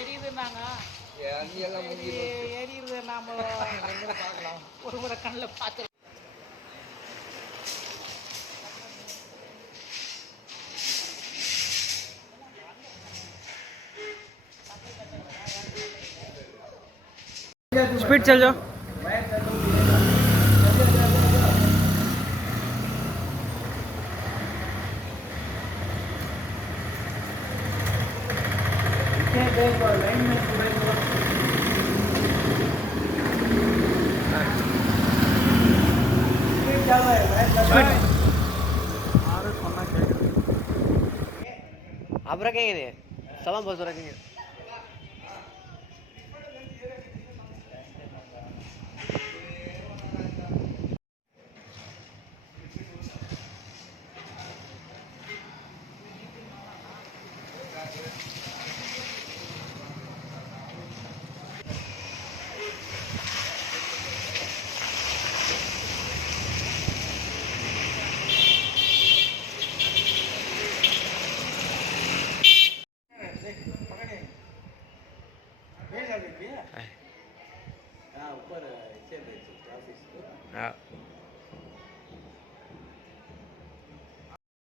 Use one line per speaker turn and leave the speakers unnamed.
எரியுதுன்னாங்க எரியுது நாம ஒரு முறை கண்ணில் பார்த்து
स्पीड चल आप
रखेंगे नहीं सामान बहुत रखेंगे Thank you.
Yeah.